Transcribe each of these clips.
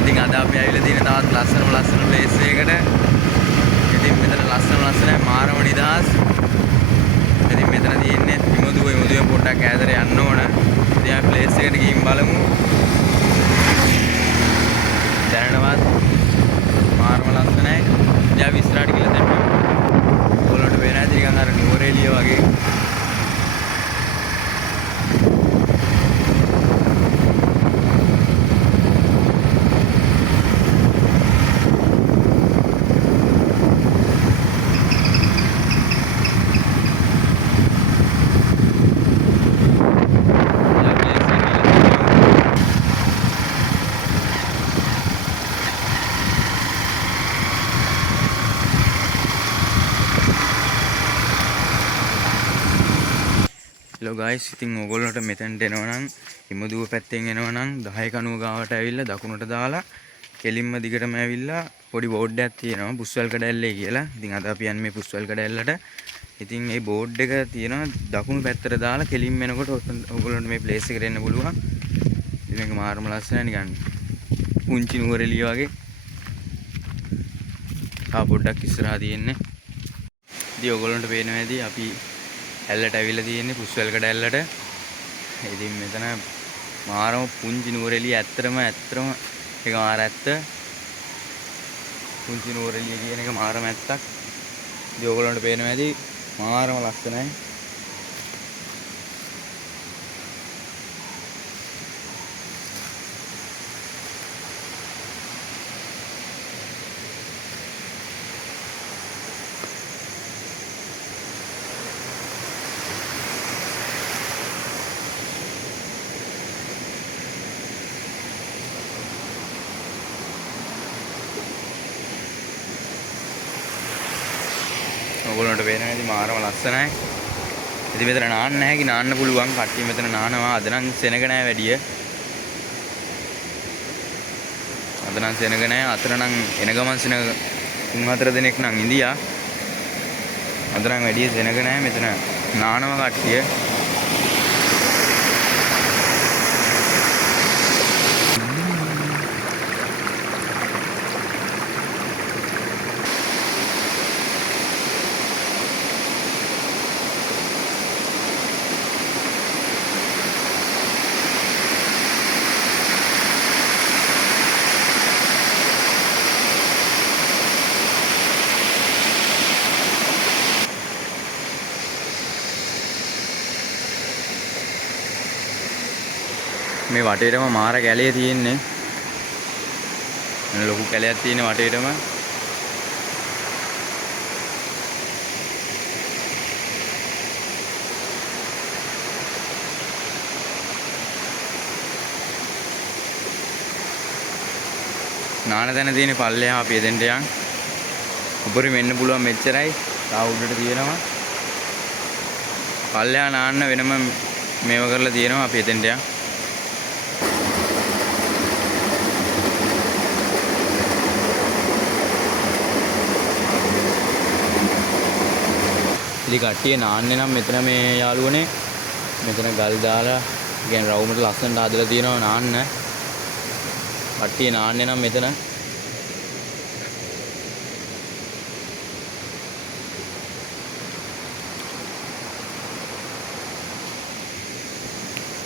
ඉතින් අද අපි ඇවිල්ලා තියෙන තවත් ලස්සන ප්ලේස් එකකට. ඉතින් මෙතන ලස්සන මාරම නිදහස්. ඉතින් මෙතන තියෙන්නේ ඉමුදුවේ පොඩ්ඩක් ඈතට යන්න ඕන. ඉතින් අපි ප්ලේස් එකට ගිහින් බලමු. දැනටවත් මාරම ලස්සනයි. ඉතින් අපි ඉස්සරහට ගිහලා දැන් ඔයගොල්ලන්ට වෙන ඇති නිකන් අර නුවරඑළිය වගේ. Hello guys, ඉතින් ඕගොල්ලන්ට මෙතනට එනවා නම් හිමුදුව පැත්තෙන් එනවා නම් 10 කණුව ගාවට ඇවිල්ලා දකුණට දාලා කෙලින්ම දිගටම ඇවිල්ලා පොඩි බෝඩ් එකක් තියෙනවා පුස්වැල් කඩැල්ලේ කියලා. ඉතින් අද අපි යන්නේ මේ පුස්වැල් කඩැල්ලට. ඉතින් මේ බෝඩ් එක තියෙනවා දකුණු පැත්තට දාලා කෙලින්ම එනකොට ඕගොල්ලන්ට මේ ප්ලේස් එකට එන්න පුළුවන්. ඉතින් මේක මාරම ලස්සනයි නිකන් පුංචි නුවරඑළිය වගේ. ආ පොඩ්ඩක් ඉස්සරහා තියෙන්නේ. ඉතින් ඕගොල්ලන්ට පේනවා ඇති අපි ඇල්ලට ඇවිල්ලා තියෙන්නේ පුස්වැල් කඩැල්ලට. ඉතින් මෙතන මාරම පුංචි නුවරඑළිය ඇත්තටම ඒක මාර ඇත්ත. පුංචි නුවරඑළිය කියන එක මාරම ඇත්තක්. ඉතින් ඕගොල්ලන්ට පේනවා ඇති මාරම ලස්සනයි. ඔයගොල්ලන්ට පේනවා ඇති මාරම ලස්සනයි. ඉතින් මෙතන නාන්න නැහැ නාන්න පුළුවන්. කට්ටිය මෙතන නානවා. අද නම් සෙනග නැහැ වැඩිය. අද නම් සෙනග නැහැ. අතර නම් එන ගමන් සෙනග 3-4 දෙනෙක් නම් ඉඳියා. අද නම් වැඩිය සෙනග නැහැ. මෙතන නානවා කට්ටිය. මේ වටේටම මාර කැලේ තියෙන්නේ. ලොකු කැලයක් තියෙන වටේටම. නාන තැන තියෙන පල්ලෙහා අපි එදෙන්ට යන්. උඩරින් වෙන්න පුළුවන් මෙච්චරයි. තා උඩට තියෙනවා. පල්ලෙහා නාන්න වෙනම මේව කරලා තියෙනවා අපි එදෙන්ට යන්. ඉතින් කට්ටිය නාන්නේ නම් මෙතන මේ යාළුවනේ මෙතන ගල් දාලා කියන්නේ රවුමට ලස්සනට හදලා තියෙනවා නාන්න. කට්ටිය නාන්නේ නම් මෙතන.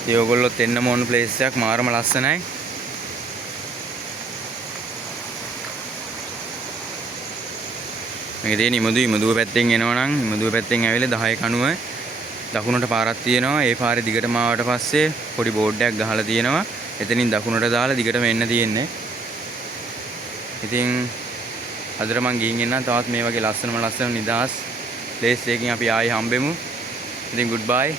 ඉතින් ඔයගොල්ලොත් එන්නම ඕන ප්ලේස් එකක් මාරම ලස්සනයි. මේක තියෙන ඉමුදුව පැත්තෙන් එනවා නම් ඉමුදුව පැත්තෙන් ඇවිල්ලා 10 කණුව දකුණට පාරක් තියෙනවා. ඒ පාරේ දිගටම ආවට පස්සේ පොඩි බෝඩ් එකක් ගහලා තියෙනවා. එතනින් දකුණට දාලා දිගටම එන්න තියෙන්නේ. ඉතින් අදට මං ගිහින් එන්නම් තවත් මේ වගේ ලස්සන නිදහස් ප්ලේස් එකකින් අපි ආයෙ හම්බෙමු. ඉතින් good bye.